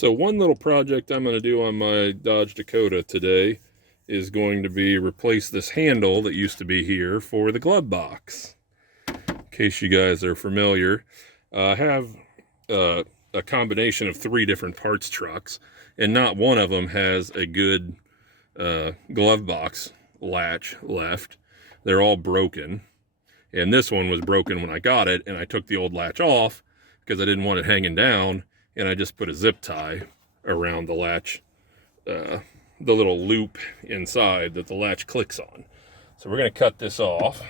So one little project I'm going to do on my Dodge Dakota today is going to be replace this handle that used to be here for the glove box. In case you guys are familiar, I have a combination of 3 different parts trucks, and not one of them has a good glove box latch left. They're all broken, and this one was broken when I got it, and I took the old latch off because I didn't want it hanging down, and I just put a zip tie around the latch, the little loop inside that the latch clicks on. So we're going to cut this off,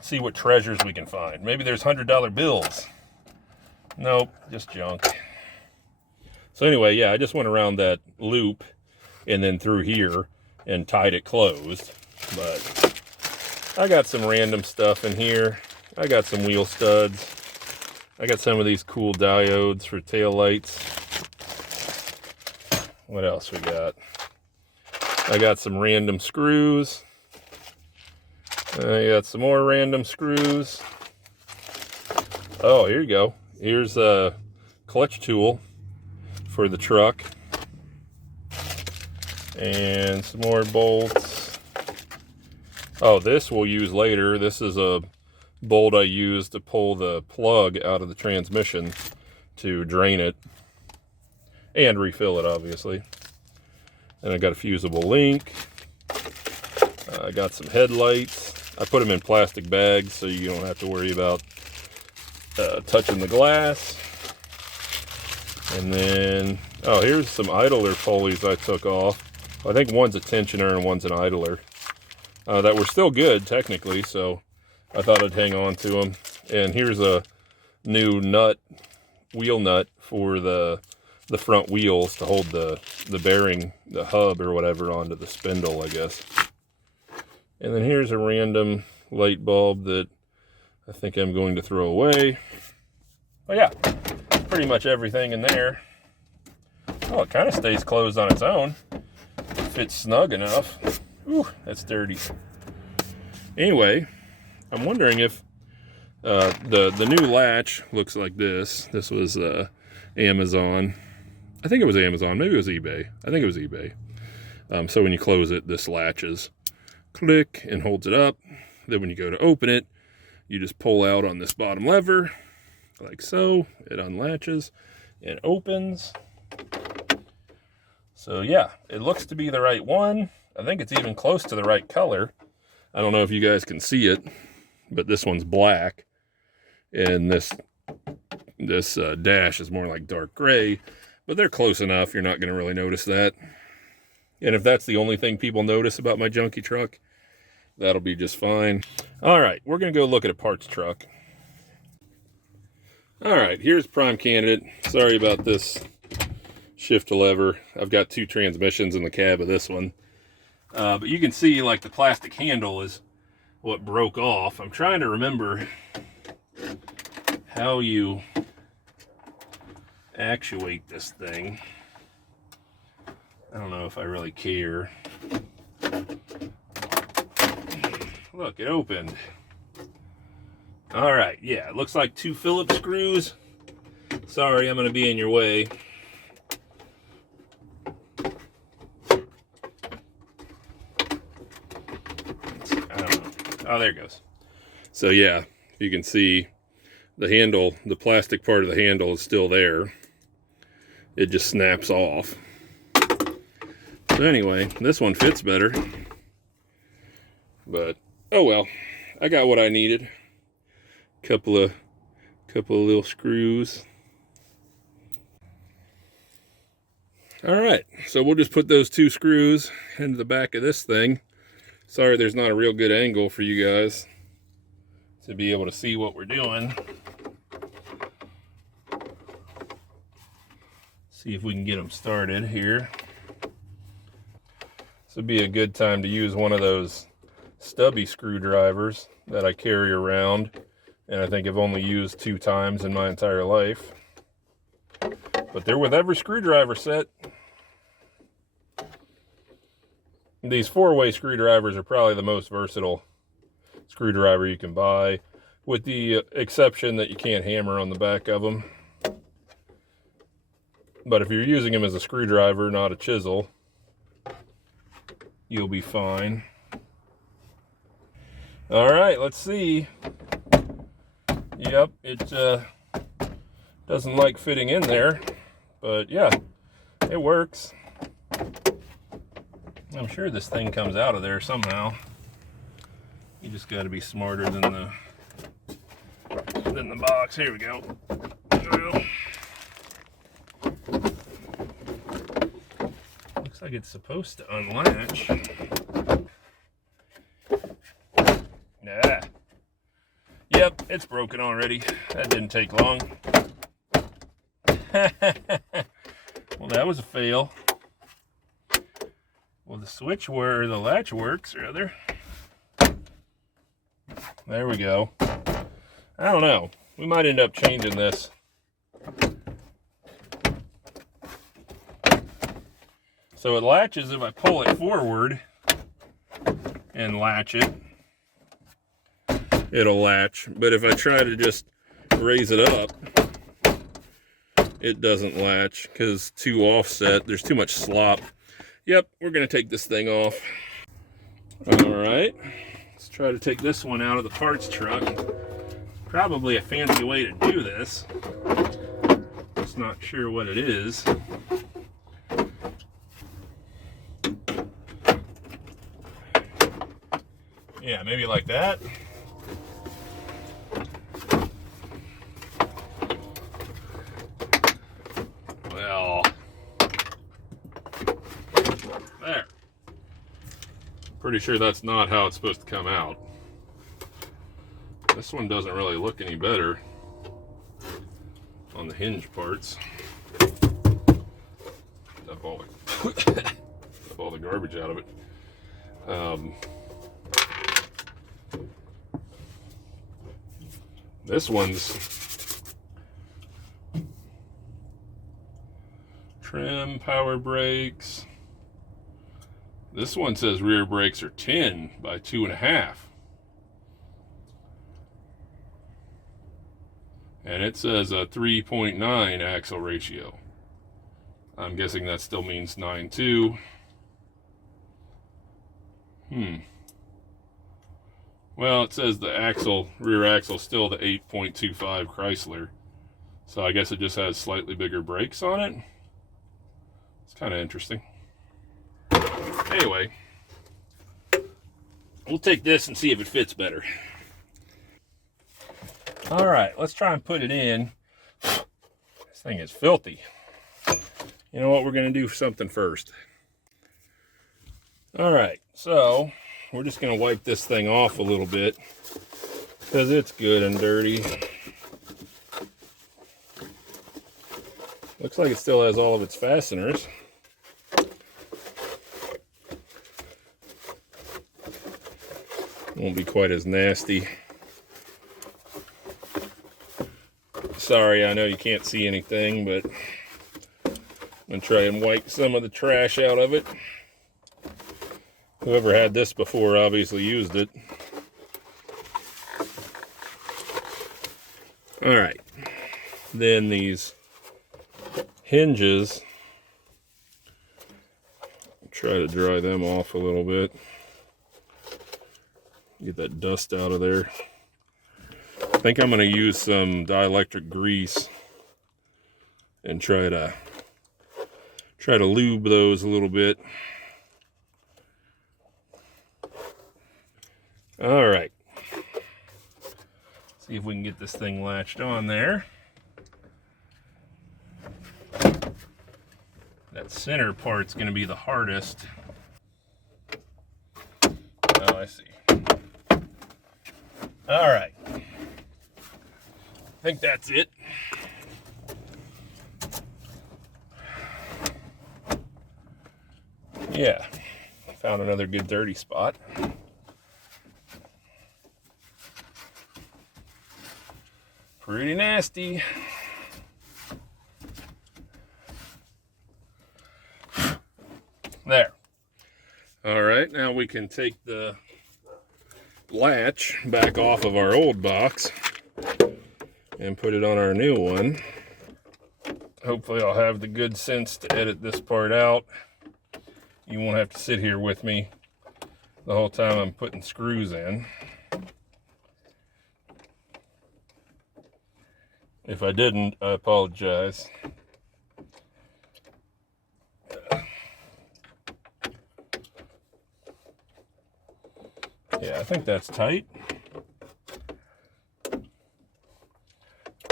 see what treasures we can find. Maybe there's $100 bills. Nope, just junk. So anyway, yeah, I just went around that loop and then through here and tied it closed. But I got some random stuff in here. I got some wheel studs. I got some of these cool diodes for tail lights. What else we got? I got some random screws. I got some more random screws. Oh, here you go. Here's a clutch tool for the truck. And some more bolts. Oh, this we'll use later. This is a bolt I use to pull the plug out of the transmission to drain it and refill it, obviously. And I got a fusible link. I got some headlights. I put them in plastic bags so you don't have to worry about touching the glass. And then, oh, here's some idler pulleys I took off. I think one's a tensioner and one's an idler. That were still good, technically, so I thought I'd hang on to them. And here's a new nut, wheel nut for the front wheels to hold the bearing, the hub or whatever, onto the spindle, I guess. And then here's a random light bulb that I think I'm going to throw away. But yeah, pretty much everything in there. Oh, it kind of stays closed on its own. Fits snug enough. Ooh, that's dirty. Anyway, I'm wondering if the new latch looks like this. This was Amazon. I think it was Amazon. Maybe it was eBay. I think it was eBay. So when you close it, this latches. Click and holds it up. Then when you go to open it, you just pull out on this bottom lever, like so. It unlatches and opens. So yeah, it looks to be the right one. I think it's even close to the right color. I don't know if you guys can see it, but this one's black, and this dash is more like dark gray, but they're close enough. You're not going to really notice that. And if that's the only thing people notice about my junky truck, that'll be just fine. All right, we're going to go look at a parts truck. All right, here's prime candidate. Sorry about this shift lever. I've got 2 transmissions in the cab of this one. But you can see, like, the plastic handle is what broke off. I'm trying to remember how you actuate this thing. I don't know if I really care. Look, it opened. All right, yeah, it looks like 2 Phillips screws. Sorry, I'm going to be in your way. Oh, there it goes. So yeah, you can see the handle, the plastic part of the handle is still there. It just snaps off. So anyway, this one fits better. But oh well, I got what I needed. Couple of little screws. All right, so we'll just put those 2 screws into the back of this thing. Sorry there's not a real good angle for you guys to be able to see what we're doing. See if we can get them started here. This would be a good time to use one of those stubby screwdrivers that I carry around, and I think I've only used 2 times in my entire life. But they're with every screwdriver set. These 4-way screwdrivers are probably the most versatile screwdriver you can buy, with the exception that you can't hammer on the back of them. But if you're using them as a screwdriver, not a chisel, you'll be fine. All right, let's see. Yep, it doesn't like fitting in there, but yeah, it works. I'm sure this thing comes out of there somehow. You just got to be smarter than the box. Here we go. Looks like it's supposed to unlatch. Nah. Yep, it's broken already. That didn't take long. Well, that was a fail. Well, the switch where the latch works, rather. There we go. I don't know. We might end up changing this. So it latches if I pull it forward and latch it. It'll latch. But if I try to just raise it up, it doesn't latch because it's too offset. There's too much slop. Yep, we're going to take this thing off. All right. Let's try to take this one out of the parts truck. Probably a fancy way to do this. Just not sure what it is. Yeah, maybe like that. Well, there. Pretty sure that's not how it's supposed to come out. This one doesn't really look any better on the hinge parts. Dump all the garbage out of it. This one's trim, power brakes. This one says rear brakes are 10 by 2.5. And it says a 3.9 axle ratio. I'm guessing that still means 9.2. Well, it says the axle, rear axle, still the 8.25 Chrysler. So I guess it just has slightly bigger brakes on it. It's kind of interesting. Anyway, we'll take this and see if it fits better. All right, let's try and put it in. This thing is filthy. You know what? We're going to do something first. All right, so we're just going to wipe this thing off a little bit because it's good and dirty. Looks like it still has all of its fasteners. Won't be quite as nasty. Sorry, I know you can't see anything, but I'm going to try and wipe some of the trash out of it. Whoever had this before obviously used it. All right. Then these hinges, try to dry them off a little bit. Get that dust out of there. I think I'm going to use some dielectric grease and try to lube those a little bit. All right. See if we can get this thing latched on there. That center part's going to be the hardest. Oh, I see. All right. I think that's it. Yeah, found another good dirty spot. Pretty nasty. There. All right, now we can take the latch back off of our old box and put it on our new one. hopefully I'll have the good sense to edit this part out. You won't have to sit here with me the whole time I'm putting screws in. If I didn't, I apologize. Yeah, I think that's tight.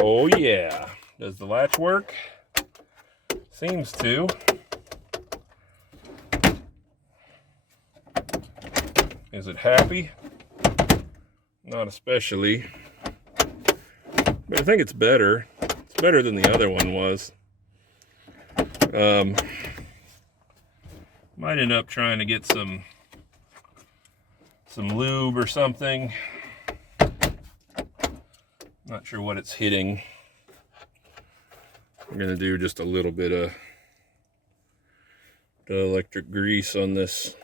Oh yeah. Does the latch work? Seems to. Is it happy? Not especially. But I think it's better. It's better than the other one was. Might end up trying to get some lube or something. Not sure what it's hitting. I'm gonna do just a little bit of the electric grease on this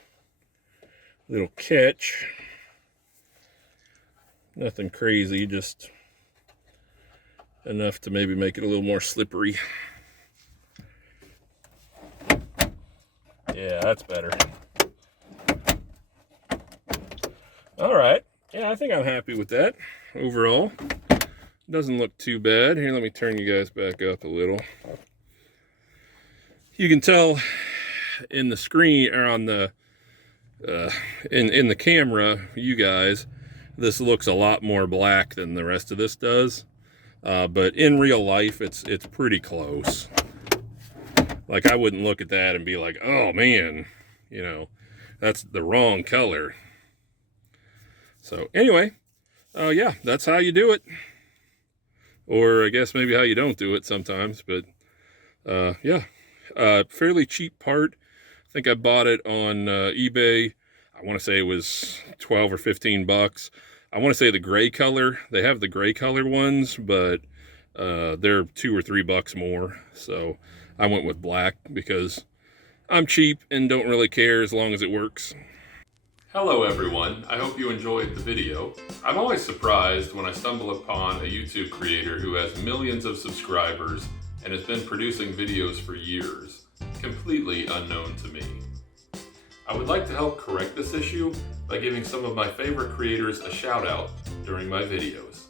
little catch. Nothing crazy, just enough to maybe make it a little more slippery. Yeah, that's better. All right. Yeah, I think I'm happy with that overall. Doesn't look too bad. Here, let me turn you guys back up a little. You can tell in the screen, or on the in the camera, you guys, this looks a lot more black than the rest of this does. But in real life, it's pretty close. Like, I wouldn't look at that and be like, oh man, you know, that's the wrong color. So anyway, yeah, that's how you do it. Or I guess maybe how you don't do it sometimes, but yeah, fairly cheap part. I think I bought it on eBay. I want to say it was 12 or 15 bucks. I want to say the gray color, they have the gray color ones, but they're $2 or $3 more. So I went with black because I'm cheap and don't really care as long as it works. Hello everyone, I hope you enjoyed the video. I'm always surprised when I stumble upon a YouTube creator who has millions of subscribers and has been producing videos for years, completely unknown to me. I would like to help correct this issue by giving some of my favorite creators a shout out during my videos.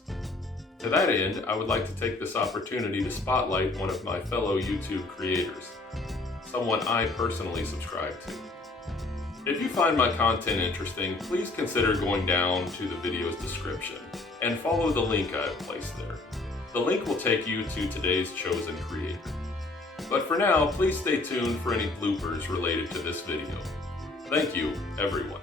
To that end, I would like to take this opportunity to spotlight one of my fellow YouTube creators, someone I personally subscribe to. If you find my content interesting, please consider going down to the video's description and follow the link I have placed there. The link will take you to today's chosen creator. But for now, please stay tuned for any bloopers related to this video. Thank you, everyone.